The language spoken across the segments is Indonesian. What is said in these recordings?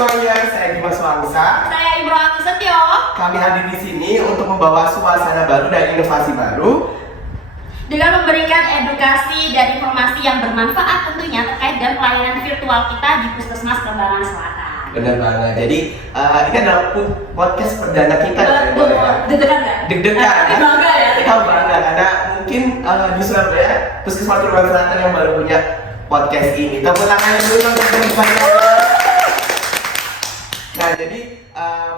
semuanya, saya Dimas Wangsa. Saya Ibu Ratu Setio. Kami hadir di sini untuk membawa suasana baru dan inovasi baru Dengan memberikan edukasi dan informasi yang bermanfaat tentunya terkait dengan pelayanan virtual kita di Puskesmas Kembangan Selatan. Benar banget. Jadi ini adalah podcast perdana kita. Deg-degan nggak? Deg-degan. Tapi bangga ya. Kita bangga karena mungkin di Surabaya Puskesmas Kembangan Selatan yang baru punya podcast ini. Tepuk tangan dulu untuk teman-teman. Nah, jadi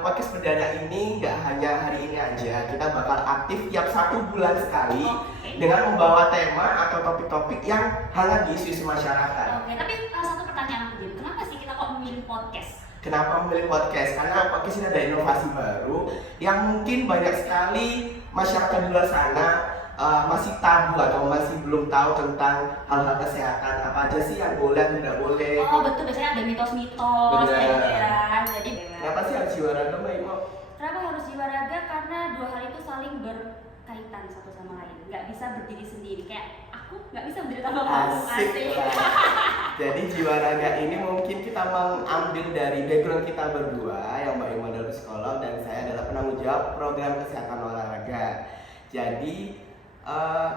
podcast perdana ini nggak hanya hari ini aja, kita bakal aktif tiap 1 bulan sekali dengan membawa tema atau topik-topik yang hangat di isu masyarakat. Oke, tapi satu pertanyaan aku dulu, kenapa sih kita kok memilih podcast? Kenapa memilih podcast? Karena podcast ini ada inovasi baru yang mungkin banyak sekali masyarakat di luar sana masih tabu atau masih belum tahu tentang hal-hal kesehatan, apa aja sih yang boleh dan tidak boleh. Oh betul, biasanya ada mitos-mitos kayak gitu ya. Jadi kenapa sih harus jiwa raga, Mbak Imo? kenapa harus jiwa raga? Karena dua hal itu saling berkaitan satu sama lain. Nggak bisa berdiri sendiri. Kayak aku nggak bisa berdiri tanpa kamu. Asik lah. Jadi jiwa raga ini mungkin kita mengambil dari background kita berdua, yang Mbak Imo adalah psikolog dan saya adalah penanggung jawab program kesehatan olahraga. Jadi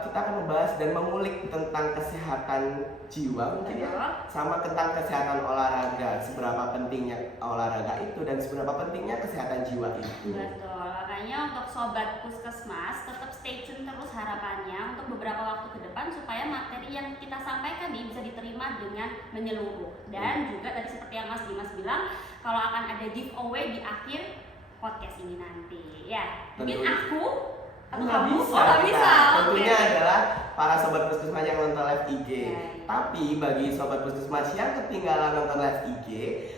kita akan membahas dan mengulik tentang kesehatan jiwa mungkin ya, sama tentang kesehatan olahraga, seberapa pentingnya olahraga itu dan seberapa pentingnya kesehatan jiwa itu. Betul, makanya untuk sobat Puskesmas tetap stay tune terus harapannya untuk beberapa waktu ke depan supaya materi yang kita sampaikan ini bisa diterima dengan menyeluruh. Dan juga tadi seperti yang Mas Dimas bilang, kalau akan ada giveaway di akhir podcast ini nanti ya. Mungkin aku atau kamu bisa. Tentunya adalah para sobat Puskesmas yang nonton live IG. Tapi bagi sobat Puskesmas yang ketinggalan nonton live IG,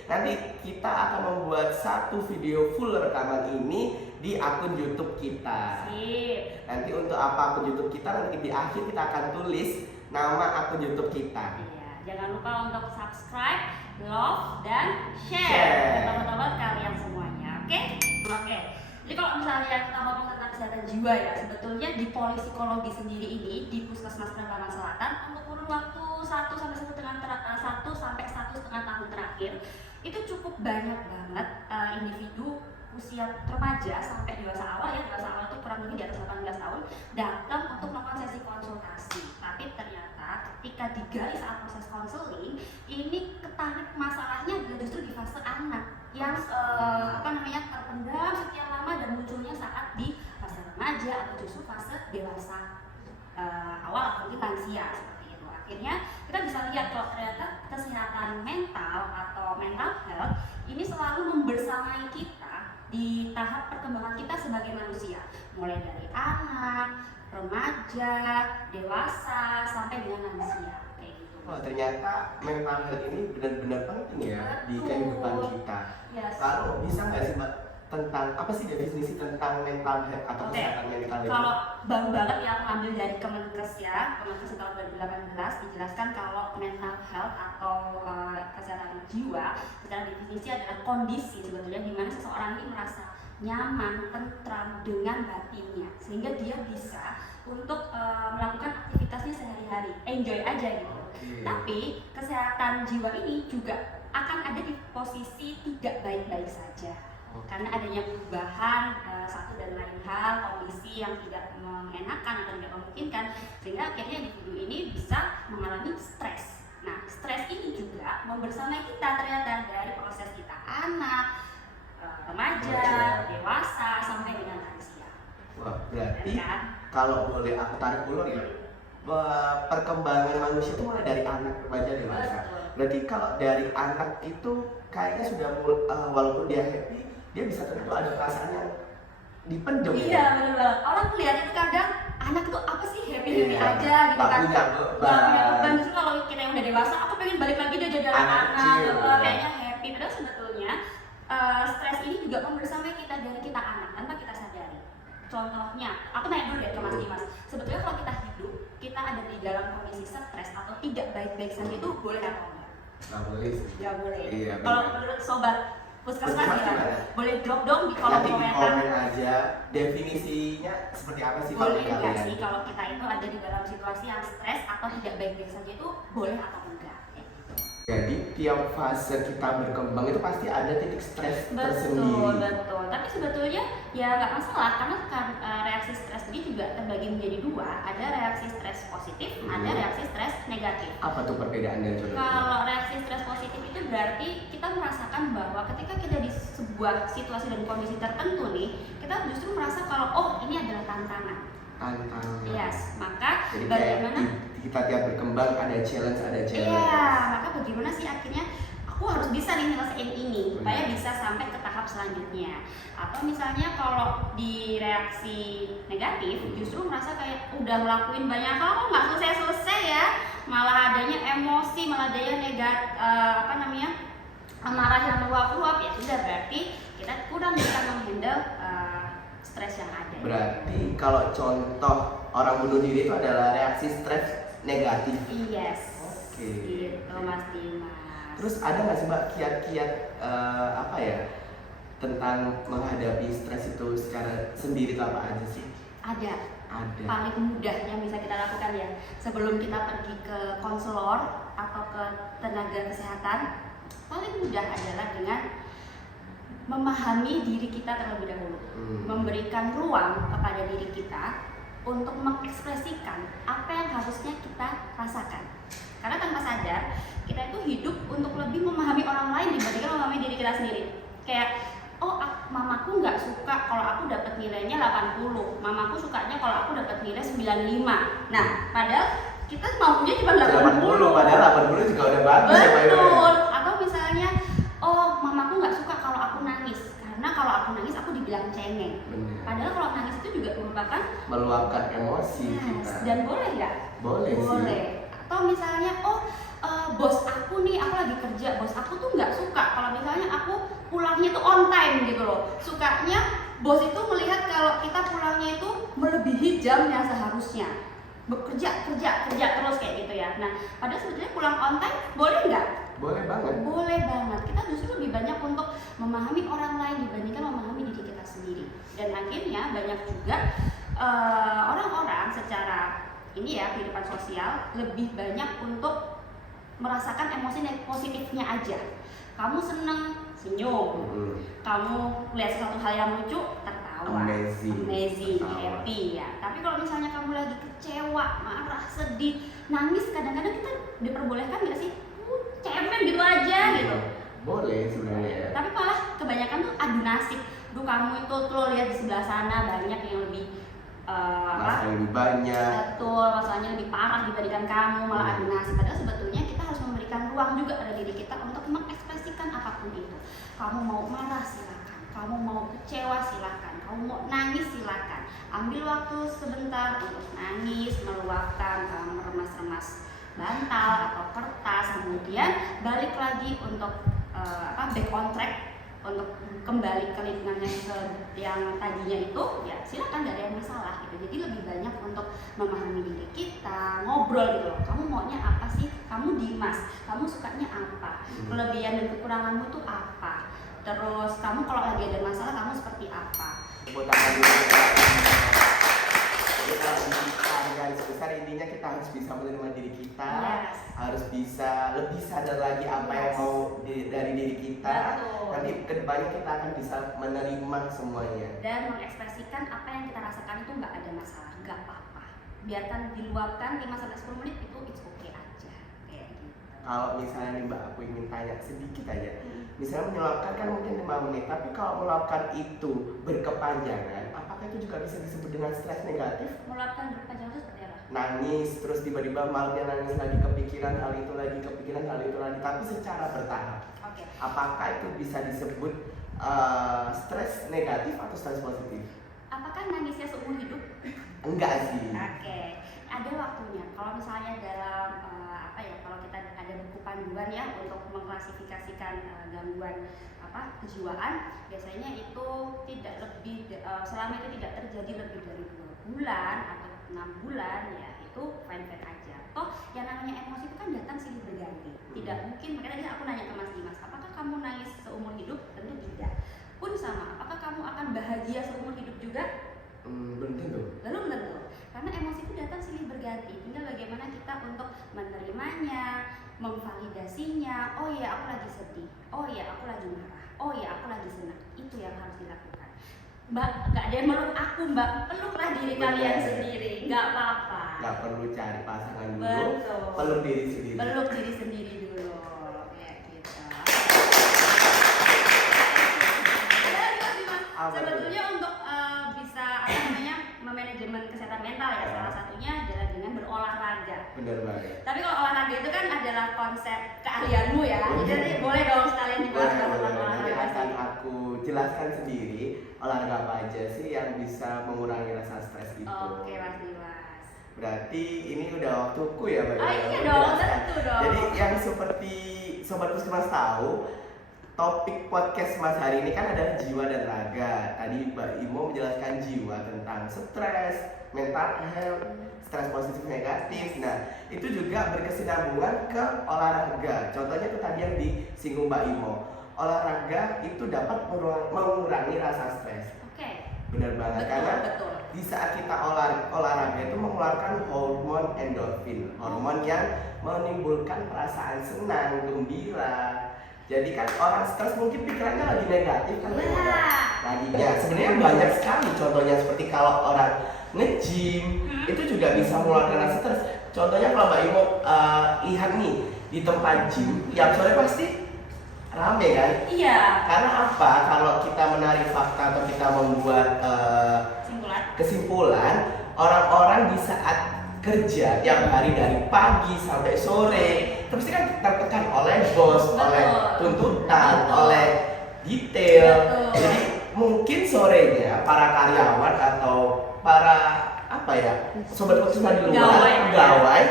nanti kita akan membuat satu video full rekaman ini di akun YouTube kita. Sip. Nanti untuk apa akun YouTube kita, nanti di akhir kita akan tulis nama akun YouTube kita. Iya, jangan lupa untuk subscribe, love, dan share ke teman-teman kalian semuanya. Oke. Jadi kalau misalnya kita ngomong tentang kesehatan jiwa ya, sebetulnya di Polipsikologi sendiri ini di Puskesmas Kembangan Selatan untuk kurun waktu 1 sampai 1,5 tahun terakhir itu cukup banyak banget individu usia remaja sampai dewasa awal ya, dewasa awal itu kurang lebih di atas 18 tahun datang untuk melakukan sesi konsultasi. Tapi ternyata ketika digali saat proses konseling ini ketarik masalahnya justru di fase anak yang terpendam sekian lama dan munculnya saat di fase remaja atau justru fase dewasa awal atau mungkin lansia seperti itu. Akhirnya kita bisa lihat kalau ternyata kesehatan mental atau mental health ini selalu membersamai kita di tahap perkembangan kita sebagai manusia, mulai dari anak, remaja, dewasa sampai dengan lansia kayak gitu. Wah, ternyata mental health ini benar-benar penting ya di kehidupan kita. Yes. Kalau bisa nggak sih Mbak tentang apa sih definisi tentang mental health atau kesehatan mental itu? Kalau baru banget yang ambil dari Kemenkes ya, Kemenkes tahun 2018 dijelaskan kalau mental health atau kesehatan jiwa secara definisi adalah kondisi sebetulnya di mana seseorang ini merasa nyaman, tentram dengan batinnya sehingga dia bisa untuk melakukan aktivitasnya sehari-hari, enjoy aja gitu. Tapi kesehatan jiwa ini juga akan ada di posisi tidak baik-baik saja. Karena adanya perubahan satu dan lain hal, kondisi yang tidak mengenakan atau tidak memungkinkan, sehingga akhirnya individu ini bisa mengalami stres. Nah, stres ini juga membersamai kita ternyata dari proses kita anak, remaja, dewasa sampai dengan lansia. Wah, berarti kan? Kalau boleh aku tarik ulur ya, perkembangan manusia itu mulai dari anak, remaja, dewasa. Berarti kalau dari anak itu kayaknya sudah walaupun dia happy, dia bisa tentu ada perasaan yang dipendem. Iya, benar banget. Orang lihatnya kadang anak tuh apa sih happy aja gitu kan. Gak punya beban. Justru kalau kita yang udah dewasa, aku pengen balik lagi deh jadi anak kayaknya happy. Padahal sebetulnya stres ini juga membersamai kita dari kita anak tanpa kita sadari. Contohnya, aku nanya dulu deh ke Mas Dimas. Sebetulnya kalau kita hidup, kita ada di dalam kondisi stres atau tidak baik-baik saja itu boleh atau enggak? Nggak boleh sih. Nggak boleh. Iya, kalau menurut sobat Puskesmas gimana? Boleh drop dong di kolom nanti komentar. di komen aja definisinya seperti apa sih Boleh kalau nggak kalian? sih kalau kita itu ada di dalam situasi yang stres atau tidak baik-baik saja itu boleh atau enggak? Jadi tiap fase kita berkembang itu pasti ada titik stres tersendiri. Betul. Tapi sebetulnya ya nggak masalah karena reaksi stres ini juga terbagi menjadi dua. Ada reaksi stres positif, ada reaksi stres negatif. Apa tuh perbedaan dan contohnya? Kalau reaksi stres positif itu berarti kita merasakan bahwa ketika kita di sebuah situasi dan kondisi tertentu nih, kita justru merasa kalau oh ini adalah tantangan. Yes, maka jadi bagaimana kita tiap berkembang ada challenge. Iya, maka bagaimana sih akhirnya aku harus bisa nih nyelesain ini supaya bisa sampai ke tahap selanjutnya. Atau misalnya kalau di reaksi negatif justru merasa kayak udah ngelakuin banyak hal kok nggak selesai ya, malah adanya emosi, malah adanya amarah yang meluap-luap, ya sudah berarti kita kurang bisa menghandle stres yang ada. Berarti kalau contoh orang bunuh diri itu adalah reaksi stres negatif. Yes. Oke. Gitu Mas Dimas. Terus ada nggak sih Mbak kiat-kiat tentang menghadapi stres itu secara sendiri itu apa aja sih? Ada. Ada. Paling mudah yang bisa kita lakukan ya sebelum kita pergi ke konselor atau ke tenaga kesehatan, paling mudah adalah dengan memahami diri kita terlebih dahulu, memberikan ruang kepada diri kita untuk mengekspresikan apa yang harusnya kita rasakan. Karena tanpa sadar kita itu hidup untuk lebih memahami orang lain dibandingkan memahami diri kita sendiri. Kayak mamaku nggak suka kalau aku dapat nilainya 80, mamaku sukanya kalau aku dapat nilai 95. Nah, padahal kita maunya cuma 80. Padahal 80 juga udah bagus. Betul. Atau misalnya, mamaku nggak suka kalau aku nangis karena kalau aku nangis aku dibilang cengeng. Bener. Padahal kalau nangis itu juga merupakan meluapkan emosi kita. Dan boleh nggak? Boleh sih. Atau misalnya, bos aku nih, aku lagi kerja, bos aku tuh nggak suka kalau misalnya aku pulangnya tuh on time gitu loh. Sukanya bos itu melihat kalau kita pulangnya itu melebihi jam yang seharusnya. Bekerja terus kayak gitu ya. Nah, padahal sebetulnya pulang on time boleh nggak? Boleh banget. Boleh banget. Kita justru lebih banyak untuk memahami orang lain dibandingkan memahami diri kita sendiri. Dan akhirnya banyak juga orang-orang secara kehidupan sosial lebih banyak untuk merasakan emosi positifnya aja. Kamu seneng, senyum. Kamu lihat sesuatu hal yang lucu, tertawa. Amazing, happy ya. Tapi kalau misalnya kamu lagi kecewa, marah, sedih, nangis, kadang-kadang kita diperbolehkan nggak sih? Cemen gitu aja gitu. Boleh sebenarnya. Tapi malah kebanyakan tuh adu nasib. Duh, kamu itu tuh lihat di sebelah sana banyak yang lebih masalah lebih banyak. Betul, masalahnya lebih parah dibandingkan kamu, malah adu nasib. Padahal sebetulnya kita harus memberikan ruang juga pada diri kita untuk mengekspresikan apapun itu. Kamu mau marah silakan, kamu mau kecewa silakan, kamu mau nangis silakan. Ambil waktu sebentar untuk nangis, meluapkan, meremas-remas bantal atau kertas, kemudian balik lagi untuk back on track untuk kembali ke lingkungan yang tadinya itu, ya silakan, gak ada yang masalah gitu. Jadi lebih banyak untuk memahami diri kita, ngobrol gitu loh. Kamu maunya apa sih? Kamu Dimas, kamu sukanya apa? Kelebihan dan kekuranganmu tuh apa? Terus kamu kalau lagi ada masalah kamu seperti apa? Jadi kalau garis besar intinya kita harus bisa menerima diri kita, harus bisa lebih sadar lagi apa yang mau dari diri kita. Nanti kedepannya kita akan bisa menerima semuanya dan mengekspresikan apa yang kita rasakan itu nggak ada masalah, nggak apa-apa. Biarkan diluapkan 5-10 menit itu it's okay aja kayak gitu. Kalau misalnya nih Mbak, aku ingin tanya sedikit aja. Misalnya meluapkan kan mungkin 5 menit, tapi kalau meluapkan itu berkepanjangan, apakah itu juga bisa disebut dengan stres negatif? Meluapkan berkepanjangan itu seperti apa? Nangis, terus tiba-tiba malamnya nangis lagi, kepikiran hal itu lagi, tapi secara bertahap. Apakah itu bisa disebut stres negatif atau stres positif? Apakah nangisnya seumur hidup? Enggak sih. Ada waktunya. Kalau misalnya dalam kalau kita ada buku panduan ya untuk mengklasifikasikan gangguan kejiwaan, biasanya itu tidak lebih selama itu tidak terjadi lebih dari 2 bulan atau 6 bulan, ya itu fine-fine aja. Toh yang namanya emosi itu kan datang silih berganti. Tidak mungkin, makanya tadi aku nanya ke Mas Dimas, apakah kamu nangis seumur hidup? Tentu tidak. Pun sama, apakah kamu akan bahagia seumur hidup juga? Belum tentu. Belum tentu. Karena emosi itu datang silih berganti. Tinggal bagaimana kita untuk menerimanya, memvalidasinya. Oh iya aku lagi sedih, oh iya aku lagi marah, oh iya aku lagi senang. Itu yang harus dilakukan. Mbak, gak ada yang meluk aku Mbak, peluklah diri kalian sendiri, gak apa-apa. Gak perlu cari pasangan dulu, Betul. peluk diri sendiri. Peluk diri sendiri dulu, kayak gitu. Dan Mas, sebetulnya untuk bisa apa namanya memanajemen kesehatan mental ya, salah satunya adalah dengan berolahraga. Bener banget. Tapi kalau olahraga itu kan adalah konsep keahlianmu ya, jadi boleh dong sekalian dibahas tentang Nanti olahraga. akan aku jelaskan sendiri olahraga apa aja sih yang bisa mengurangi rasa stres itu. Oke Mas Dimas. Berarti ini udah waktuku ya Mbak. Oh iya dong, tentu dong. Jadi yang seperti Sobat Puskesmas tahu, topik podcast Mas hari ini kan adalah jiwa dan raga. Tadi Mbak Imo menjelaskan jiwa tentang stres, mental health, stres positif negatif. Nah, itu juga berkesinambungan ke olahraga. Contohnya itu tadi yang disinggung Mbak Imo. Olahraga itu dapat mengurangi rasa stres. Oke. Benar banget, Betul, karena betul. di saat kita olahraga itu mengeluarkan hormon endorfin, hormon yang menimbulkan perasaan senang, gembira. Jadi kan orang stres mungkin pikirannya lagi negatif kan, laginya sebenarnya banyak sekali contohnya, seperti kalau orang nge-gym itu juga bisa mengeluarkan rasa stres. Contohnya kalau Mbak Imo lihat nih di tempat gym tiap sore pasti rame kan? Iya. Karena apa? Kalau kita menarik fakta atau kita membuat kesimpulan, orang-orang di saat kerja tiap hari dari pagi sampai sore, terus kan tertekan oleh bos, Betul. oleh tuntutan, Betul. oleh detail. Betul. Jadi mungkin sorenya para karyawan atau para apa ya, sobat puskesmas di luar, pegawai,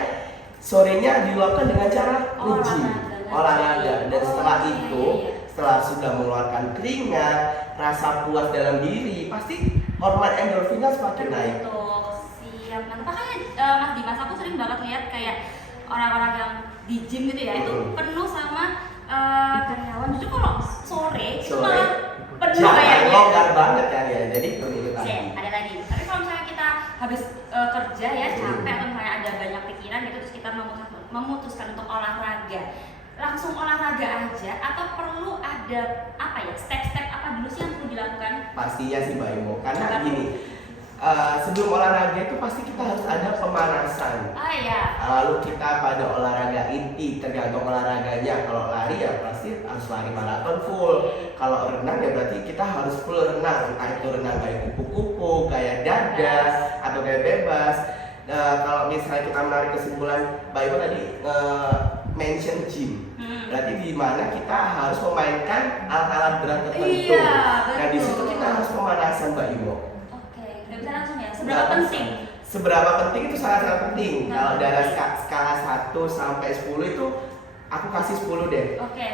sorenya diluapkan dengan cara nge-gym, olahraga. Dan setelah itu, setelah sudah mengeluarkan keringat, rasa puas dalam diri, pasti hormon endorfinnya semakin naik. Betul, siap. Nah, makanya Mas Dimas, aku sering banget lihat kayak orang-orang yang di gym gitu ya, itu penuh sama karyawan. Justru kalau sore itu malah penuh kayaknya. Longgar banget kan ya, jadi itu tadi. Ada lagi. Tapi kalau misalnya kita habis kerja ya, capek atau misalnya ada banyak pikiran gitu, terus kita memutuskan untuk olahraga, langsung olahraga aja atau perlu ada apa ya, step-step apa dulu sih yang perlu dilakukan? Pastinya sih Mbak Imo, karena gini, sebelum olahraga itu pasti kita harus ada pemanasan. Iya. Lalu kita pada olahraga inti, tergantung olahraganya. Kalau lari ya pasti harus lari maraton full. Kalau renang ya berarti kita harus full renang, entah itu renang kayak kupu-kupu, kayak dada, atau kayak bebas. Kalau misalnya kita menarik kesimpulan, Mbak Imo tadi mention gym. Berarti di mana kita harus memainkan alat-alat berat tertentu. Iya, Nah di situ betul. kita harus pemanasan Mbak Imo. Oke, udah bisa langsung ya. Seberapa penting? Seberapa penting itu sangat-sangat penting. Kalau dari skala 1 sampai 10 itu aku kasih 10 deh. Oke.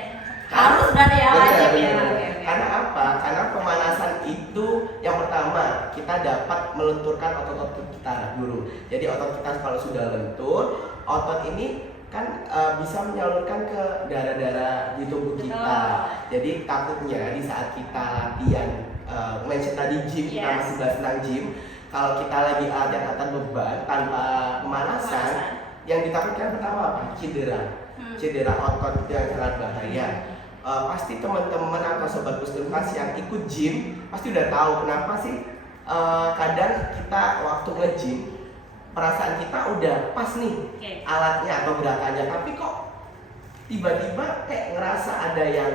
Harus berarti ya, wajib ya. Oke. Karena apa? Karena pemanasan itu yang pertama kita dapat melenturkan otot-otot kita dulu. Jadi otot kita kalau sudah lentur, otot ini kan bisa menyalurkan ke darah-darah di tubuh kita. Jadi takutnya di saat kita latihan, mention tadi gym, kita masih bahas tentang gym. Kalau kita lagi angkat beban tanpa pemanasan, yang ditakutkan pertama apa? Cedera. Cedera otot yang sangat bahaya. Pasti teman-teman atau sobat puskesmas yang ikut gym pasti udah tahu kenapa sih kadang kita waktu nge-gym perasaan kita udah pas nih alatnya atau gerakannya, tapi kok tiba-tiba kayak ngerasa ada yang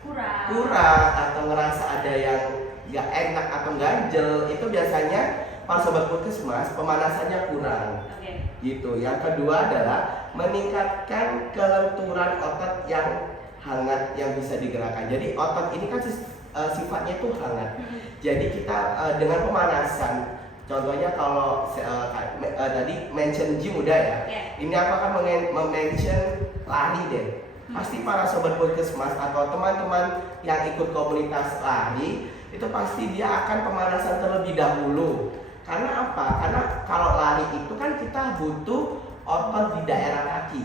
kurang atau ngerasa ada yang nggak enak atau ganjel. Itu biasanya para sobat puskesmas pemanasannya kurang. Gitu. Yang kedua adalah meningkatkan kelenturan otot yang hangat yang bisa digerakkan. Jadi otot ini kan sifatnya itu hangat. Jadi kita dengan pemanasan, contohnya kalau tadi mention gym udah ya. Ini aku akan mention lari deh. Pasti para sobat puskesmas atau teman-teman yang ikut komunitas lari itu pasti dia akan pemanasan terlebih dahulu. Karena apa? Karena kalau lari itu kan kita butuh otot di daerah kaki.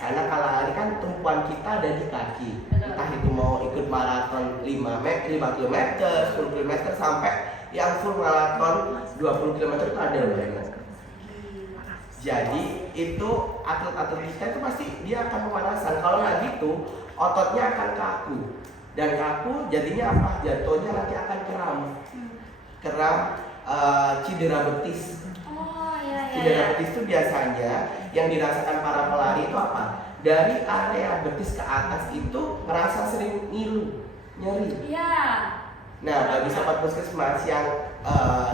Karena kalau lari kan tumpuan kita ada di kaki. Entah itu mau ikut maraton 5 km, 10 km sampai yang full maraton 20 km itu ada loh. Jadi itu atlet-atlet kita itu pasti dia akan pemanasan. Kalau nggak gitu, ototnya akan kaku. Dan kaku jadinya apa? Jatuhnya nanti akan kram. Kram, cedera betis. Oh iya. Cedera betis itu biasanya yang dirasakan para pelari itu apa? Dari area betis ke atas itu merasa sering ngilu, nyeri. Iya. Nah, bagi sobat puskesmas yang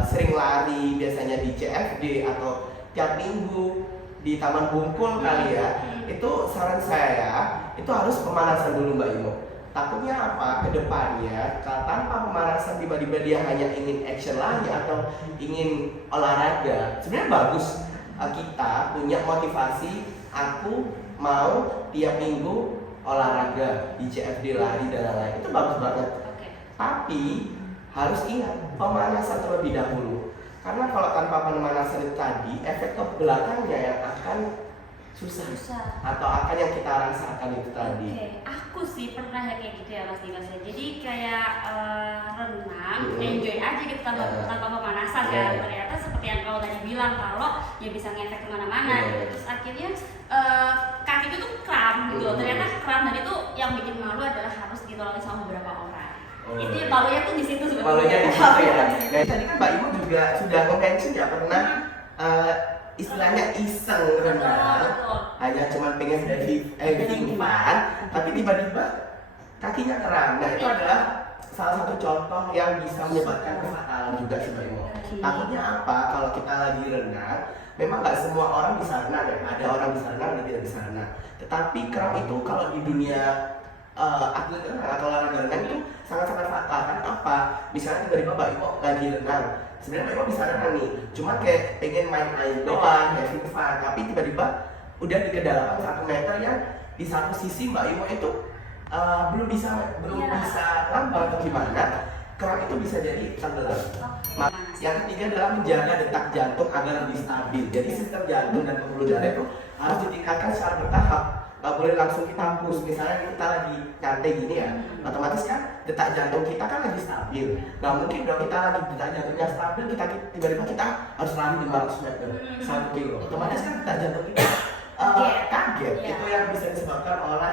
sering lari biasanya di CFD atau tiap minggu di Taman Bungkul kali ya, itu saran saya itu harus pemanasan dulu Mbak Imo. Takutnya apa? Kedepannya tanpa pemanasan tiba-tiba dia hanya ingin action lagi atau ingin olahraga. Sebenarnya bagus kita punya motivasi, aku mau tiap minggu olahraga di CFD lari dan lain-lain, itu bagus banget. Tapi harus ingat pemanasan terlebih dahulu. Karena kalau tanpa pemanasan itu tadi, efek ke belakangnya yang akan susah. Atau akan yang kita rasakan itu tadi. Aku sih pernah ya kayak gitu ya Mas Dimas ya. Jadi kayak renang, enjoy aja gitu tanpa pemanasan kan. Ternyata seperti yang kau tadi bilang kalau ya bisa ngefek kemana-mana gitu. Terus akhirnya kaki itu tuh kram gitu. Ternyata kram dan itu yang bikin malu adalah harus ditolongin sama beberapa orang. Itu malunya tuh di situ sebenarnya. Malunya di situ ya. Nah, tadi kan Mbak Ibu juga sudah mention ya pernah istilahnya iseng renang, hanya cuma pengen having fun, tapi tiba-tiba kakinya kram. Nah itu adalah salah satu contoh yang bisa menyebabkan kefatalan juga sih Mbak Ibu. Takutnya apa? Kalau kita lagi renang, memang nggak semua orang bisa renang ya. Ada orang bisa renang, ada tidak bisa renang. Tetapi kram itu kalau di dunia atlet renang atau olahraga renang itu sangat-sangat fatal. Kan apa? Misalnya tiba-tiba Mbak Ibu lagi renang, sebenarnya Mbak Ibu bisa renang nih, cuma kayak pengen main air doang, having fun, tapi tiba-tiba udah di kedalaman 1 meter yang di satu sisi Mbak Ibu itu belum bisa lambang atau gimana, kram itu bisa jadi tenggelam. Yang ketiga adalah menjaga detak jantung agar lebih stabil. Jadi sistem jantung dan pembuluh darah itu harus ditingkatkan secara bertahap. Gak boleh langsung kita push. Misalnya kita lagi nyantai gini ya, otomatis kan detak jantung kita kan lagi stabil. Gak mungkin dong kita lagi detak jantungnya stabil, tiba-tiba kita harus lari 500 meter 1 kilo. Otomatis kan detak jantung kita kaget. Itu yang bisa disebabkan oleh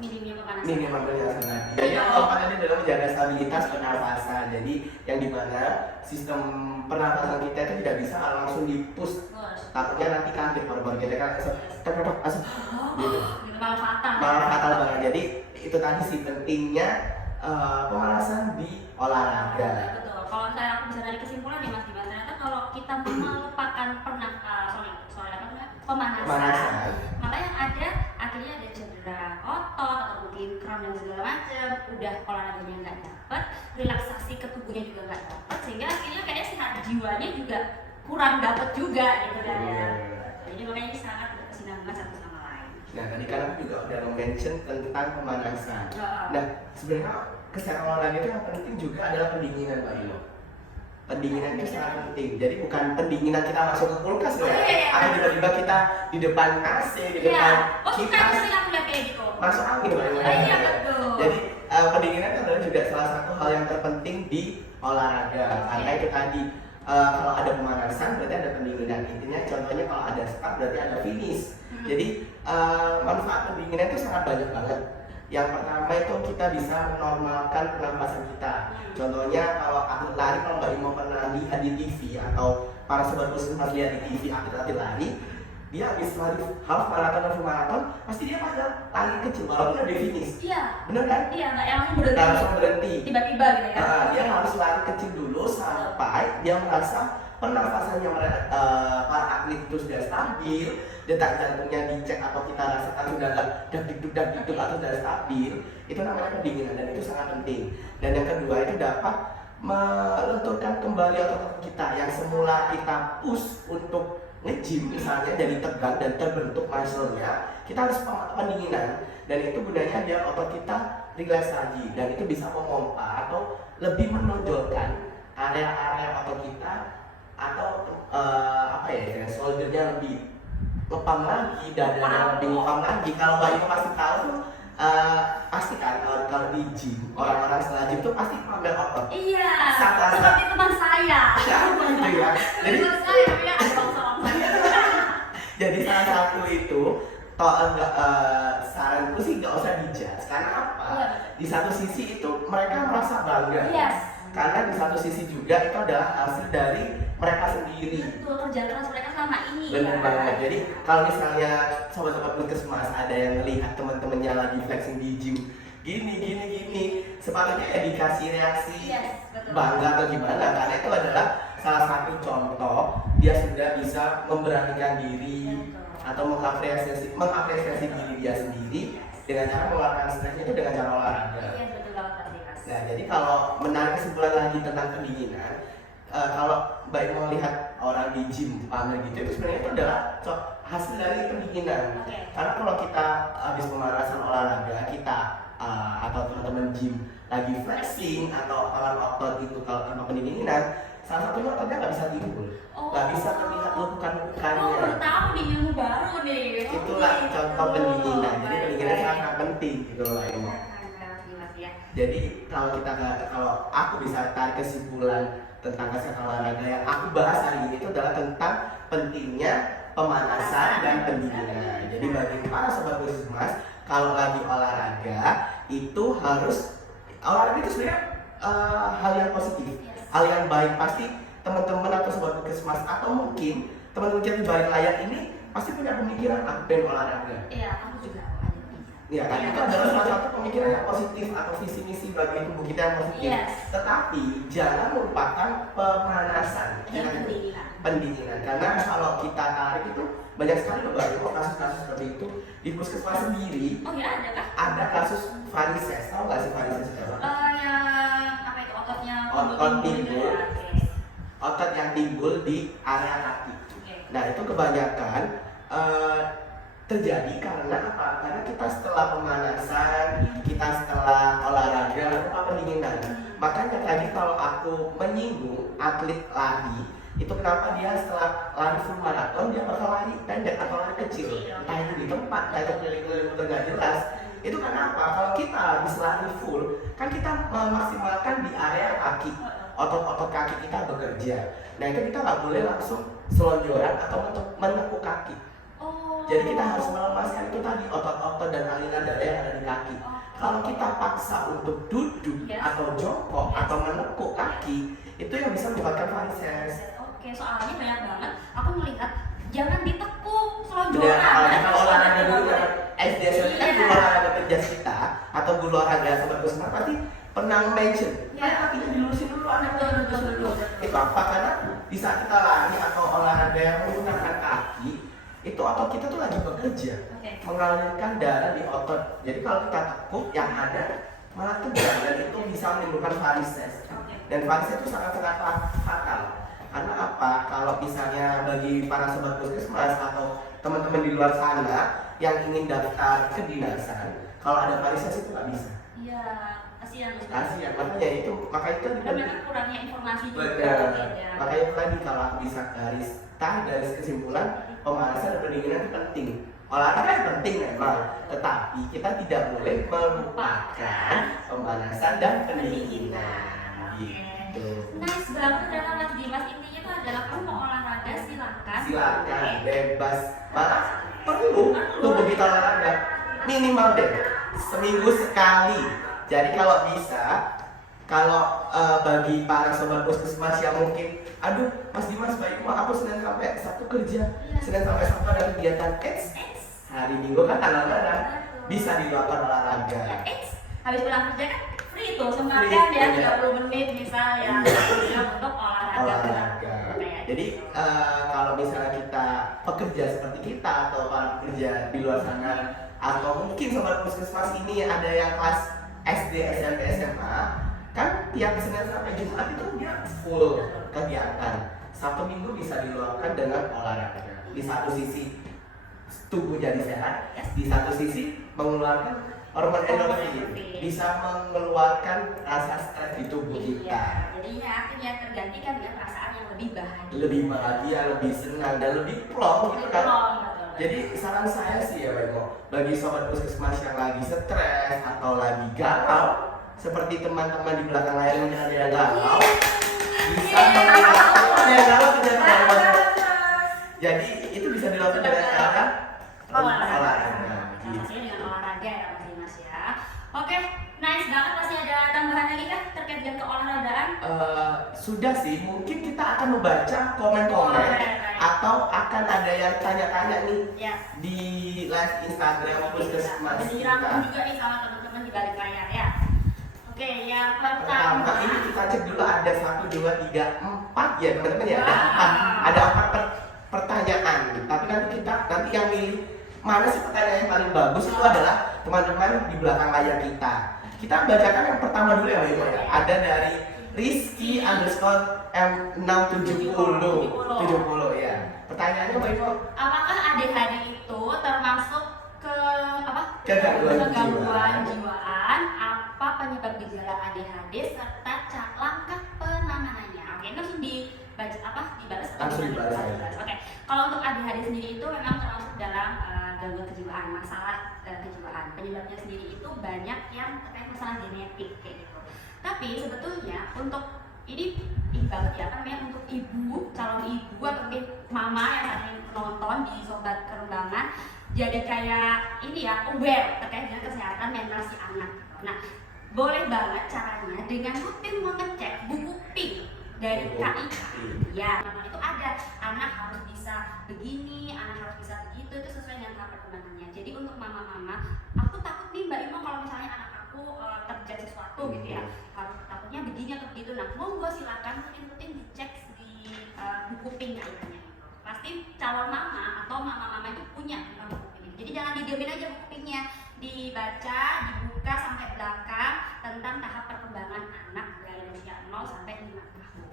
minimnya pemanasan tadi. Jadi yang ini adalah menjaga stabilitas pernafasan. Jadi yang dimana sistem pernafasan kita itu tidak bisa langsung di-push. Takutnya nanti kaget paru-paru kita kan gitu. Malah fatal banget. Jadi itu tadi sih pentingnya pemanasan di olahraga. Betul. Kalau aku bisa tarik kesimpulan nih Mas Dimas, ternyata kalau kita melupakan pemanasan, maka yang ada akhirnya ada cedera otot atau mungkin kram dan segala macam. Udah olahraganya nggak dapet, relaksasi ke tubuhnya juga nggak dapet, sehingga akhirnya kayaknya sehat jiwanya juga kurang dapet juga gitu kan ya. Jadi makanya ini sangat berkesinambungan satu sama lain. Nah tadi kan aku juga udah mention tentang pemanasan. Nah sebenarnya kesehatan olahraga itu yang penting juga adalah pendinginan Mbak Ilo. Pendinginan itu sangat penting. Jadi bukan pendinginan kita masuk ke kulkas ya. Atau tiba-tiba kita di depan AC, di depan kipas. Masuk angin Mbak Ilo. Iya betul. Jadi pendinginan itu adalah juga salah satu hal yang terpenting di olahraga. Karena itu tadi kalau ada pemanasan berarti ada pendinginan. Intinya contohnya kalau ada start berarti ada finish. Jadi manfaat pendinginan itu sangat banyak banget. Yang pertama itu kita bisa menormalkan pernapasan kita. Contohnya kalau atlet lari, kalau Mbak Imo pernah lihat di TV atau para sobat puskesmas lihat di TV atlet-atlet lari, dia habis lari half marathon atau full marathon, pasti dia pada lari kecil walaupun udah di finish. Iya. Bener kan? Iya, nggak langsung berhenti. Tiba-tiba gitu ya. Dia harus lari kecil dulu sampai dia merasa pernafasannya para atlet itu sudah stabil, detak jantungnya dicek atau kita rasakan sudah nggak dak-dikduk atau sudah stabil. Itu namanya pendinginan dan itu sangat penting. Dan yang kedua itu dapat melenturkan kembali otot kita yang semula kita push untuk nge-gym misalnya jadi tegang dan terbentuk muscle-nya, kita harus pendinginan dan itu gunanya biar otot kita relax lagi dan itu bisa memompa atau lebih menonjolkan area-area otot kita atau shoulder-nya lebih ngepam lagi, dadanya lebih ngepam lagi. Kalau Mbak Imo pasti tahu tuh pasti kan kalau di gym orang-orang setelah gym tuh pasti pamer otot. Iya. Seperti teman saya. Siapa itu ya? Jadi teman saya ya ada bangsa-bangsa. Jadi salah satu itu saranku sih nggak usah dijudge. Karena apa? Di satu sisi itu mereka merasa bangga. Yes. Karena di satu sisi juga itu adalah hasil dari mereka sendiri. Betul, kerja keras mereka selama ini. Benar ya. banget. Jadi kalau misalnya sobat-sobat puskesmas ada yang lihat teman-temannya lagi flexing di gym, gini, sepatutnya ya dikasih reaksi Yes, betul. bangga atau gimana, karena itu adalah salah satu contoh dia sudah bisa memberanikan diri atau mengapresiasi diri dia sendiri dengan cara mengeluarkan stresnya itu dengan cara olahraga. Iya, betul banget tadi, Mas. Nah, jadi kalau menarik kesimpulan lagi tentang pendinginan, kalau Mbak mau lihat orang di gym pamer gitu, itu sebenarnya itu adalah hasil dari pendinginan. Oke. Karena kalau kita habis pemanasan olahraga, kita atau teman-teman gym lagi flexing atau alat otot itu kalau tanpa pendinginan, salah satunya ototnya nggak bisa timbul, nggak bisa terlihat lekukan-lekukannya. Oh, baru tahu nih, ilmu baru nih. Itulah Oke, contoh gitu. pendinginan. Jadi pendinginan Baik. sangat penting gitu loh ini. Mas, ya. Jadi kalau aku bisa tarik kesimpulan tentang kesehatan olahraga yang aku bahas hari ini itu adalah tentang pentingnya pemanasan dan pendinginan. Jadi bagi para sobat puskesmas, kalau lagi olahraga itu olahraga itu sebenarnya hal yang positif, hal yang baik. Pasti teman-teman atau sobat puskesmas atau mungkin teman-teman kita di balik layar ini pasti punya pemikiran aku pengen olahraga. Iya, aku juga ada bisa. Ya kan, itu adalah salah satu pemikiran yang positif atau visi misi bagi tubuh kita yang positif. Yes. Tetapi jangan melupakan pemanasan Dan pendinginan. pendinginan. Karena kalau kita tarik itu banyak sekali loh Mbak, kasus-kasus seperti itu di puskesmas sendiri. Oh ya, ada kah? Ada kasus varises, tahu nggak sih varises itu apa? Yang apa itu ototnya Otot timbul gitu timbul. ya? Oke. Otot yang timbul di area kaki. Oke. Nah itu kebanyakan terjadi karena apa? Karena kita setelah pemanasan, kita setelah olahraga, lupa pendinginan. Makanya tadi kalau aku menyinggung atlet lari, itu kenapa dia setelah lari full maraton dia bakal lari pendek atau lari kecil, entah itu di tempat, entah itu keliling-keliling udah nggak jelas. Itu kenapa? Kalau kita habis lari full, kan kita memaksimalkan di area kaki, otot-otot kaki kita bekerja. Nah itu kita nggak boleh langsung selonjoran atau menekuk kaki. Oh. Jadi kita harus melemaskan itu tadi otot-otot dan aliran darah yang ada di kaki. Kalau kita paksa untuk duduk atau jongkok atau menekuk kaki, itu yang bisa menyebabkan varises. Oke, soalnya banyak banget aku melihat jangan ditekuk selonjoran. Ya, kalau olahraga dulu kan SD SMP kan Iya. guru olahraga pejas kita atau guru olahraga sobat puskesmas pasti pernah mention, kakinya dilurusin dulu, anaknya dilurusin dulu. Itu apa? Karena di saat kita lari atau olahraga yang menggunakan kaki, itu otot kita tuh lagi bekerja, mengalirkan darah di otot. Jadi kalau kita tekuk yang ada malah tegang dan itu bisa menimbulkan varises. Dan varises itu sangat-sangat fatal. Karena apa? Kalau misalnya bagi para sobat puskesmas atau teman-teman di luar sana yang ingin daftar kedinasan, kalau ada varises itu nggak bisa. Iya, kasihan. Kasihan, makanya itu Karena kurangnya informasi juga. benar. Ya. Makanya itu tadi kalau aku bisa garis kesimpulan, pemanasan dan pendinginan itu penting. Olahraga yang penting memang, tetapi kita tidak boleh melupakan pemanasan dan pendinginan. Gitu. Nice banget ternyata Mas Dimas, intinya itu adalah kamu mau olahraga Silakan, bebas. Malah perlu tubuh kita olahraga minimal deh seminggu sekali. Jadi kalau bisa, bagi para sobat puskesmas yang mungkin, aduh Mas Dimas baik mah aku Senin sampai Sabtu kerja, Senin sampai Sabtu ada kegiatan hari Minggu kan tanggal mana bisa dilakukan olahraga. Habis pulang kerja kan free tuh, sempatkan ya 30 menit misal ya untuk olahraga. Jadi kalau misalnya kita pekerja seperti kita atau para pekerja di luar sana atau mungkin sobat puskesmas ini ada yang kelas SD, SMP, SMA, kan tiap Senin sampai Jumat itu dia full kegiatan. Sabtu Minggu bisa diluangkan dengan olahraga. Di satu sisi tubuh jadi sehat, di satu sisi mengeluarkan hormon endorfin, bisa mengeluarkan rasa stres di tubuh kita. Jadinya akhirnya tergantikan dengan perasaan yang lebih bahagia. Lebih bahagia, lebih senang dan lebih plong gitu kan. Jadi saran saya sih ya bagi sobat puskesmas yang lagi stres atau lagi galau, seperti teman-teman di belakang layar yang ada yang galau, bisa ada yang galau. Jadi itu bisa dilakukan dengan cara olahraga. Salah satunya dengan olahraga ya Mas Dimas ya. Oke, nice banget. Masih ada tambahan lagi kah terkait dengan keolahragaan? Sudah sih, mungkin kita akan membaca komen-komen atau akan ada yang tanya-tanya nih Ya. di live Instagram Puskesmas Jadi kita. dirangkum juga nih sama teman-teman di balik layar ya. Oke, yang Pertama pertama ini kita cek dulu ada 1, 2, 3, 4 ya teman-teman ya. Ada 4 pertanyaan. Tapi nanti yang milih mana sih pertanyaan yang paling bagus itu adalah teman-teman di belakang layar kita. Kita bacakan yang pertama dulu ya, Ibu ya. Ada dari Rizky _M670 ya. Pertanyaannya Mbak Ibu, apakah ADHD itu termasuk ke apa? Kegangguan jiwaan? Apa penyebab gejala ADHD serta langkah penanganannya? Oke, ini langsung dibaca dibalas. Langsung dibalas. Oke, kalau untuk ADHD sendiri itu memang termasuk dalam gangguan kejiwaan, masalah kejiwaan. Penyebabnya sendiri itu banyak yang terkait masalah genetik kayak gitu. Tapi sebetulnya untuk ini banget ya, kan namanya untuk ibu, calon ibu atau mama yang saat ini menonton di Sobat Kerembangan, jadi kayak ini ya, aware terkait dengan kesehatan mental si anak. Nah, boleh banget caranya dengan rutin mengecek buku PINK dari KIK. Ya, memang itu ada, anak harus bisa begini, anak harus bisa begitu, itu sesuai dengan tahap perkembangannya. Jadi untuk mama-mama, aku takut nih Mbak Imo kalau misalnya anak aku terjadi sesuatu gitu ya, takutnya begini atau begitu. Nah, monggo silakan rutin dicek di buku PINK kayaknya. Pasti calon mama atau mama-mama itu punya buku PINK. Jadi jangan didiamin aja buku PINK-nya, dibaca, dibuka sampai belakang tentang tahap perkembangan anak dari usia 0 sampai 5 tahun.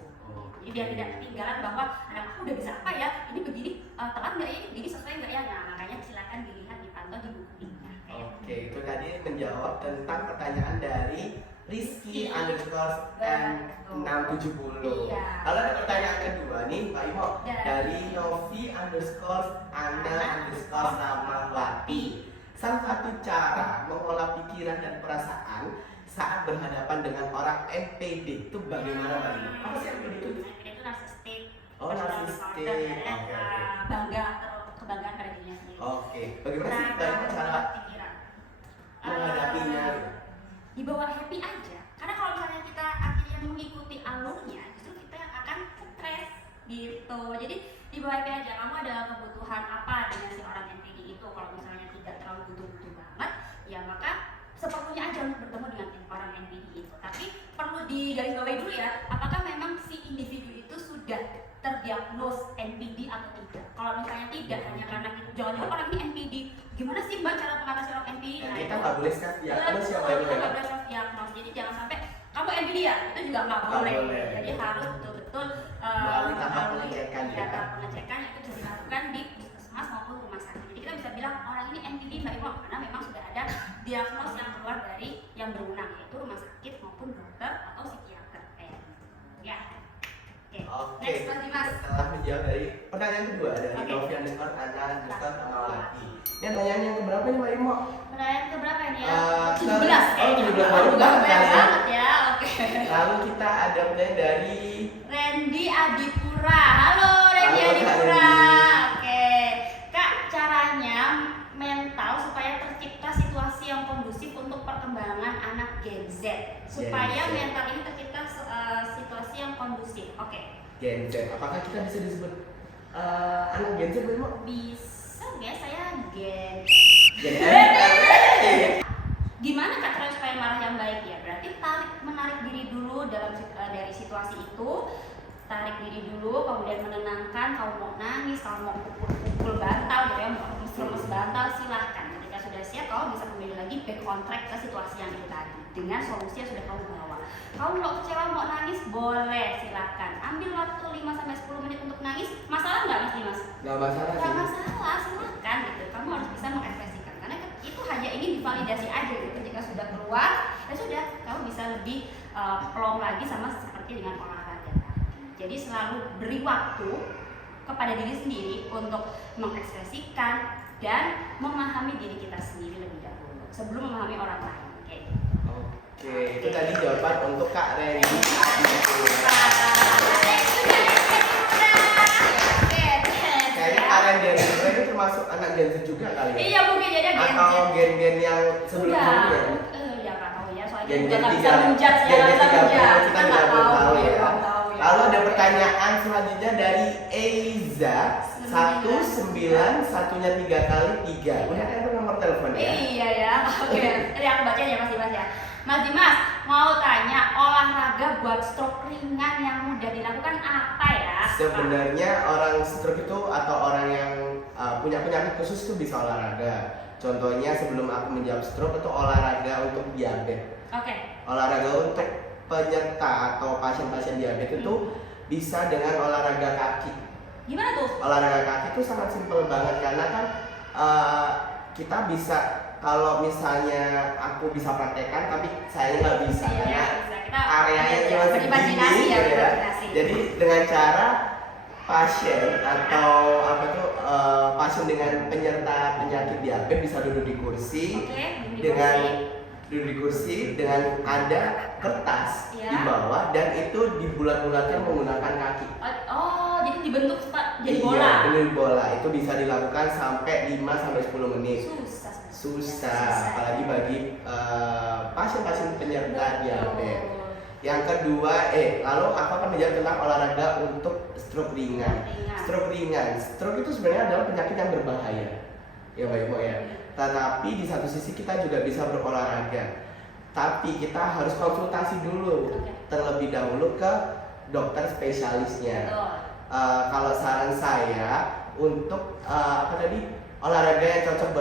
Jadi biar tidak ketinggalan bahwa anak aku udah bisa apa ya, ini begini tepat nggak ya, ini sesuai nggak ya. Nah, makanya silakan dilihat, dipantau di buku PINK-nya. Oke, itu tadi menjawab tentang pertanyaan dari Rizky _M670. Iya. Kalau ada pertanyaan kedua nih, Pak Imo, dari Novi _Ana_Ramawati. Salah satu cara mengolah pikiran dan perasaan saat berhadapan dengan orang NPD itu bagaimana, Pak Imo? Apa sih NPD itu? NPD itu narsistik. Oh, narsistik. Bangga atau kebanggaan pada dirinya sendiri. Oke, bagaimana sih Pak Imo cara menghadapinya? Dibawa happy aja, karena kalau misalnya kita akhirnya mengikuti alurnya, justru kita yang akan stres gitu. Jadi dibawa happy aja. Kamu ada kebutuhan apa dengan si orang NPD itu? Kalau misalnya tidak terlalu butuh-butuh banget, ya maka seperlunya aja untuk bertemu dengan orang NPD itu. Tapi perlu digarisbawahi dulu ya, apakah memang si individu itu sudah terdiagnos NPD atau tidak? Kalau misalnya tidak, hanya karena jangan-jangan orang ini NPD, gimana sih Mbak cara mengatasi orang NPD? Nah, kita nggak boleh self diagnos ya, Mbak Imo. Nggak boleh self diagnos. Jadi jangan sampai kamu NPD ya, itu juga nggak boleh. Jadi harus betul-betul melalui tahap pengecekan ya. Tahap pengecekan itu bisa dilakukan di puskesmas maupun rumah sakit. Jadi kita bisa bilang orang ini NPD Mbak Imo karena memang sudah ada diagnos yang keluar dari yang berwenang, yaitu rumah sakit maupun dokter atau psikiater. Ya. Oke, Next, Mas Dimas. setelah menjawab dari pertanyaan kedua dari Novi _Ana_Ramawati. Ini pertanyaan yang keberapa nih, Mbak Imo? Pertanyaan keberapa ini ya? 17. Oh, 17 baru banget banget ya. Oke. Lalu kita ada pertanyaan dari Randy Adipura. Halo Randy Halo, Kak Adipura. Randy. Oke. Kak, caranya mental supaya tercipta situasi yang kondusif untuk perkembangan anak Gen Z. Supaya Gen Z. mental ini tercipta situasi yang kondusif. Oke. Gen Z. Apakah kita bisa disebut anak Gen Z, Mbak Imo? Bisa nggak saya Gen Gen Z. Gimana Kak cara supaya marah yang baik ya? Berarti menarik diri dulu dari situasi itu, tarik diri dulu, kemudian menenangkan. Kalau mau nangis, kalau mau pukul bantal gitu ya, mau lemes bantal, silahkan. Ketika sudah siap, kamu bisa kembali lagi back on track ke situasi yang itu tadi dengan solusi yang sudah kamu bawa. Kamu mau kecewa, mau nangis, boleh, silahkan. Ambil waktu 5-10 menit untuk nangis. Masalah nggak Mas Dimas? Nggak masalah Nggak sih. masalah, silahkan gitu. Kamu harus bisa mengekspresikan karena itu hanya ingin divalidasi aja gitu. Ketika sudah keluar, ya sudah, kamu bisa lebih plong lagi sama seperti dengan olahraga. Jadi selalu beri waktu kepada diri sendiri untuk mengekspresikan dan memahami diri kita sendiri lebih dahulu sebelum memahami orang lain. Oke, itu tadi jawaban untuk Kak Randy Adipura. Kayaknya Kak Randy anak Gen Z juga kali ya? Iya mungkin jadi Gen Z. Atau gen-gen yang sebelum-sebelumnya? Ya nggak tahu ya, soalnya Gen juga nggak bisa tiga- menjudge ya, Gen nggak bisa 30, menjudge. kita juga belum tahu ya. belum tahu ya. Lalu ada pertanyaan selanjutnya dari Eiza 19 satunya 3 kali 3. Udah kan itu nomor telepon ya? Iya ya, oke. Ini aku baca ya Mas Dimas ya. Mas Dimas mau tanya, olahraga buat stroke ringan yang mudah dilakukan apa ya? Sebenarnya orang stroke itu atau orang yang punya penyakit khusus itu bisa olahraga. Contohnya sebelum aku menjawab stroke itu olahraga untuk diabetes. Oke. Olahraga untuk penyerta atau pasien-pasien diabetes itu bisa dengan olahraga kaki. Gimana tuh? Olahraga kaki itu sangat simpel banget karena kan kita bisa, kalau misalnya aku bisa praktekkan tapi saya nggak bisa Iya, karena bisa. Kita areanya cuma berimajinasi segini ya, gitu ya. berimajinasi. Jadi dengan cara pasien atau pasien dengan penyerta penyakit diabetes bisa duduk di kursi Oke, dengan duduk di kursi dengan ada kertas Ya. di bawah dan itu dibulat-bulatkan menggunakan kaki. Oh, jadi dibentuk jadi Iya, bola. bener bola. Itu bisa dilakukan sampai 5 sampai 10 menit. Susah. Susah, apalagi bagi pasien-pasien penyerta diabetes. Betul. Yang kedua, lalu aku akan menjawab tentang olahraga untuk stroke ringan. Stroke itu sebenarnya adalah penyakit yang berbahaya. Ya Mbak Imo ya. Tetapi di satu sisi kita juga bisa berolahraga. Tapi kita harus konsultasi dulu terlebih dahulu ke dokter spesialisnya. Betul. Kalau saran saya untuk olahraga yang cocok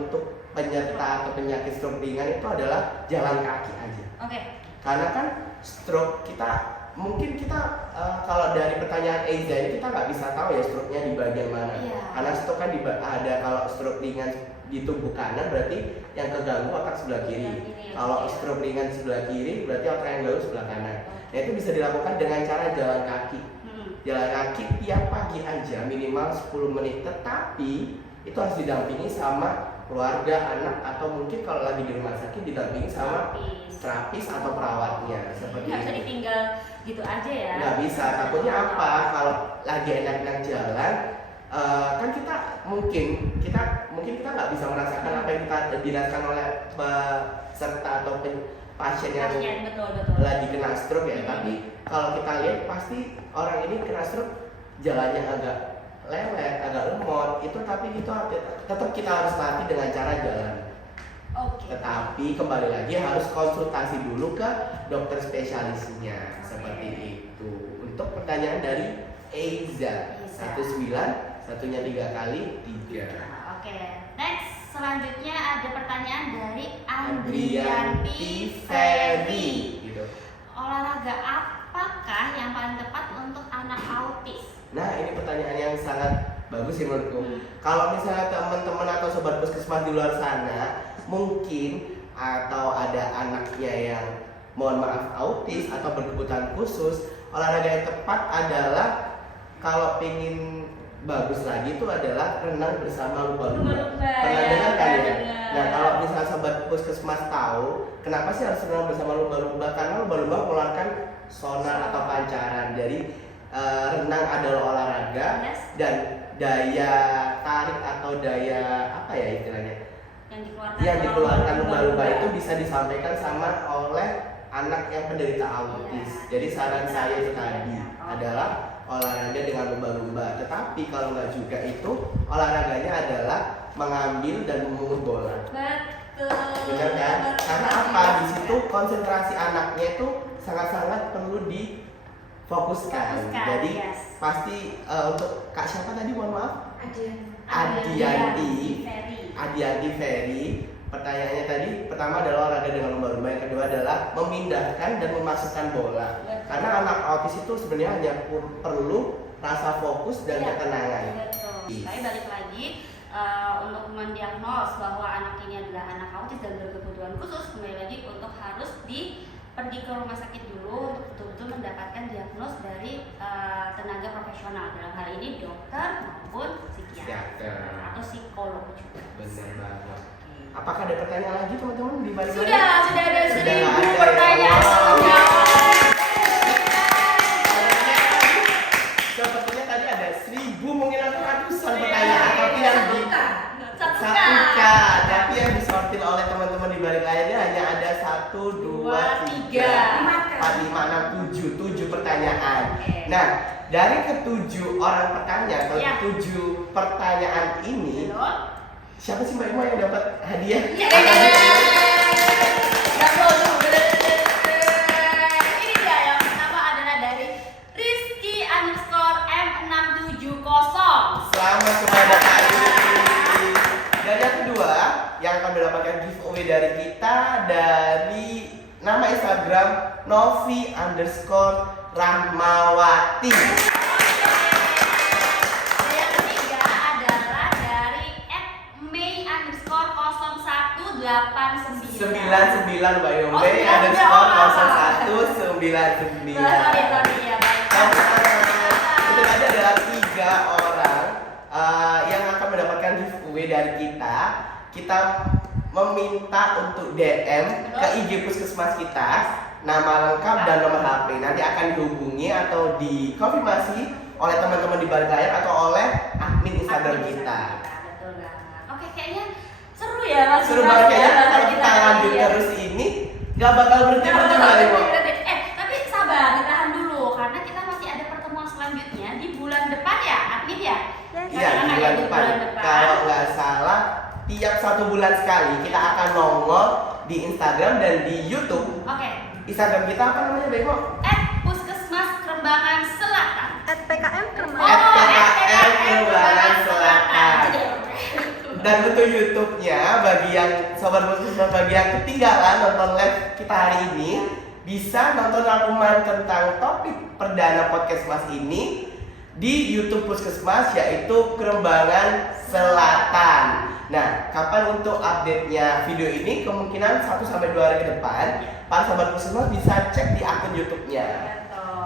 untuk penyerta atau penyakit stroke ringan itu adalah jalan kaki aja. Oke. Karena kan stroke mungkin kita kalau dari pertanyaan Eiza ini kita nggak bisa tahu ya stroke-nya di bagian mana. Iya. Karena stroke kan ada, kalau stroke ringan di tubuh kanan berarti yang keganggu otak sebelah kiri. Kalau stroke ringan di sebelah kiri berarti otak yang ganggu sebelah kanan. Nah itu bisa dilakukan dengan cara jalan kaki. Jalan kaki tiap pagi aja minimal 10 menit. Tetapi itu harus didampingi sama keluarga, anak, atau mungkin kalau lagi di rumah sakit didampingi sama terapis atau perawatnya. Seperti Nggak bisa itu. ditinggal gitu aja ya. Nggak bisa, takutnya apa? Kalau lagi enak-enak jalan, kan kita mungkin kita nggak bisa merasakan apa yang kita dirasakan oleh peserta atau pasien yang Betul. lagi kena stroke ya. Tapi kalau kita lihat pasti orang ini kena stroke jalannya agak lelet, agak lemot. Tapi itu tetap kita harus latih dengan cara jalan. Oke. Tetapi kembali lagi harus konsultasi dulu ke dokter spesialisnya. Seperti itu. Untuk pertanyaan dari Eiza 19 satunya 3 kali 3. Oke. Next, selanjutnya ada pertanyaan dari Andrianti Ferry gitu. Olahraga apakah yang paling tepat untuk anak autis? Nah, ini pertanyaan yang sangat bagus sih menurutku. Kalau misalnya teman-teman atau sobat puskesmas di luar sana mungkin atau ada anaknya yang mohon maaf autis atau berkebutuhan khusus, olahraga yang tepat adalah kalau pengen bagus lagi itu adalah renang bersama lumba-lumba. Pernah dengar kan ya? Nah, kalau misalnya sobat puskesmas tahu kenapa sih harus renang bersama lumba-lumba, karena lumba-lumba mengeluarkan sonar atau pancaran. Jadi renang adalah olahraga dan daya tarik atau daya apa ya istilahnya yang dikeluarkan lumba-lumba itu bisa disampaikan sama oleh anak yang penderita autis. Jadi saran saya itu tadi adalah olahraga dengan lumba-lumba. Tetapi kalau nggak juga itu olahraganya adalah mengambil dan memungut bola. Betul. Benar kan? Karena apa? Di situ konsentrasi anaknya itu sangat-sangat perlu difokuskan. Jadi pasti untuk Kak siapa tadi mohon maaf? Adianti Ferry. Pertanyaannya tadi pertama adalah olahraga dengan lumba-lumba, yang kedua adalah memindahkan dan memasukkan bola. Betul. Karena anak autis itu sebenarnya hanya perlu rasa fokus dan ketenangan. Betul. Tapi balik lagi untuk mendiagnos bahwa anak ini adalah anak autis dan berkebutuhan khusus, kembali lagi untuk harus pergi ke rumah sakit dulu untuk betul-betul mendapatkan diagnos dari tenaga profesional, dalam hal ini dokter maupun psikiater atau psikolog juga. Benar banget. Apakah ada pertanyaan lagi teman-teman di balik? Sudah ada 1000 Ya. pertanyaan sebelumnya. Sepertinya tadi ada 1000 mungkin atau ratusan pertanyaan, tapi yang 2, 3, 4, 5, 6, 7 pertanyaan. Nah, dari ketujuh orang pertanyaan atau Ya. 7 pertanyaan ini, siapa sih Mbak Ima yang dapat hadiah? Ini dia yang pertama adalah dari Rizky_M670. Selamat kepada Kak Rizky. Dan yang kedua, yang akan mendapatkan giveaway dari kita dari nama Instagram Novi_Rahmawati. Yang ketiga adalah dari @may_0189. 99 Mbak Ima. Oh, 99. _0199. Sorry ya, baik. Itu tadi adalah 3 orang yang akan mendapatkan giveaway dari kita. Kita meminta untuk DM ke IG Puskesmas kita, nama lengkap dan nomor HP. Nanti akan dihubungi atau dikonfirmasi oleh teman-teman di balik layar atau oleh admin Instagram kita. Betul banget. Oke, kayaknya seru ya Mas. Seru banget kayaknya kalau kita lanjut terus ini gak bakal berhenti Mbak Ima. Tapi sabar, ditahan dulu karena kita masih ada pertemuan selanjutnya di bulan depan ya, admin ya. Iya, di bulan depan. Kalau nggak salah, tiap 1 bulan sekali kita akan nongol di Instagram dan di YouTube. Oke. Instagram kita apa namanya, Mbak Ima? Puskesmas Kerembangan Selatan. @PKM Kerembangan. @PKM Kerembangan Selatan. Dan untuk YouTube-nya bagi yang sobat Puskesmas, bagi yang ketinggalan nonton live kita hari ini, bisa nonton rangkuman tentang topik perdana podcast Mas ini di YouTube Puskesmas, yaitu Kerembangan Selatan. Nah, kapan untuk update-nya video ini? Kemungkinan 1-2 hari ke depan. Para sobat Puskesmas bisa cek di akun YouTube-nya.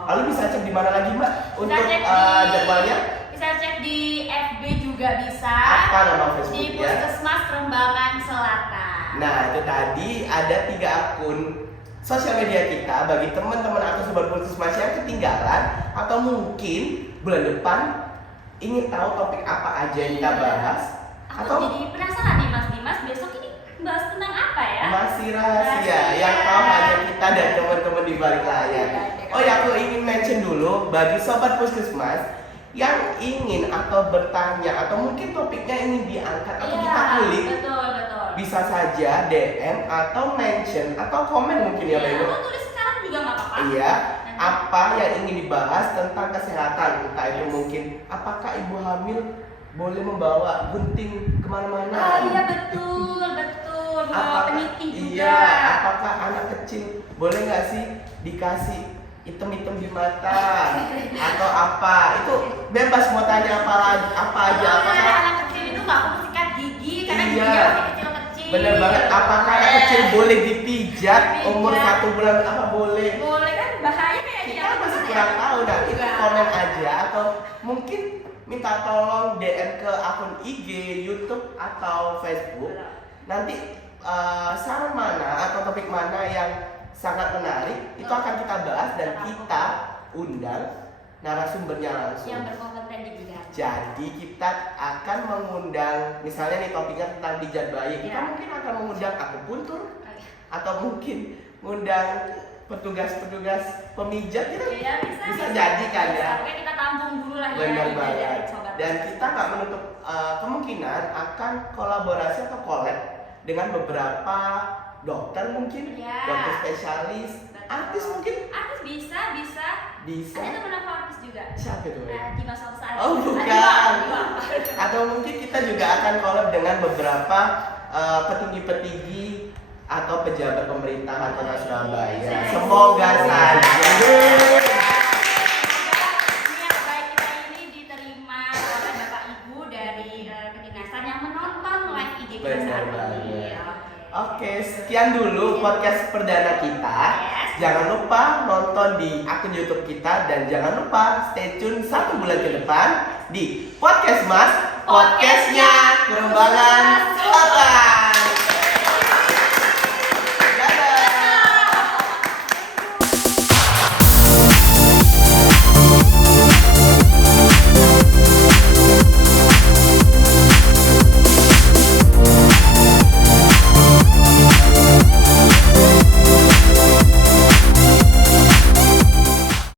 Lalu bisa cek di mana lagi, Mbak? Untuk cek di- jadwalnya? Bisa cek di FB juga bisa. Apa nama Di Facebooknya? Puskesmas Kerembangan Selatan. Nah, itu tadi ada 3 akun sosial media kita bagi teman-teman atau sobat Puskesmas yang ketinggalan atau mungkin bulan depan ingin tahu topik apa aja yang kita bahas. Aku Atau jadi penasaran nih Mas Dimas, besok ini bahas tentang apa ya? masih rahasia yang tahu hanya kita dan teman-teman di balik layar. Oh ya, aku ingin mention dulu bagi sobat Puskesmas yang ingin atau bertanya atau mungkin topiknya ingin diangkat atau kita kulik, betul. bisa saja DM atau mention atau komen mungkin ya, Mbak Ima. Atau tulis sekarang juga nggak apa-apa. Iya, apa yang ingin dibahas tentang kesehatan, entah itu mungkin apakah ibu hamil boleh membawa gunting kemana-mana. Iya betul. Membawa peniti juga. Iya, apakah anak kecil boleh nggak sih dikasih item-item di mata atau apa? Itu bebas mau tanya apa aja. Apakah Anak kecil itu nggak perlu sikat gigi karena Iya. giginya masih kecil-kecil. bener banget? Apakah anak kecil boleh dipijat umur 1 bulan? Apa boleh? Boleh kan, bahaya kayak Kita masih kurang tahu. Nah, itu komen aja atau mungkin minta tolong DM ke akun IG, YouTube atau Facebook. Nanti saran mana atau topik mana yang sangat menarik itu akan kita bahas dan kita undang narasumbernya langsung. yang berkompeten di bidang. Jadi kita akan mengundang, misalnya nih topiknya tentang pijat bayi, kita Ya. mungkin akan mengundang akupuntur atau mungkin mengundang petugas-petugas pemijat kita Ya, bisa jadi kan ya. Oke, kita tampung dulu lah ya. Benar ide banget. dari sobat Dan Puskesmas. kita nggak menutup kemungkinan akan kolaborasi atau collab dengan beberapa dokter mungkin, Ya. dokter spesialis, Betul. artis mungkin Artis bisa. bisa. Ada teman aku artis juga. Siapa itu? Dimas Omsari. Oh, bukan. Adiwa. Atau mungkin kita juga akan collab dengan beberapa petinggi-petinggi atau pejabat pemerintahan Kota Surabaya. Semoga saja. Niat baik kita ini diterima oleh Bapak Ibu dari kedinasan yang menonton live IG kita Benar saat ini. banget. Oke. Oke, sekian dulu podcast perdana kita. Yes. Jangan lupa nonton di akun YouTube kita dan jangan lupa stay tune 1 bulan ke depan di Podcast Mas, podcastnya Kerembangan Selatan.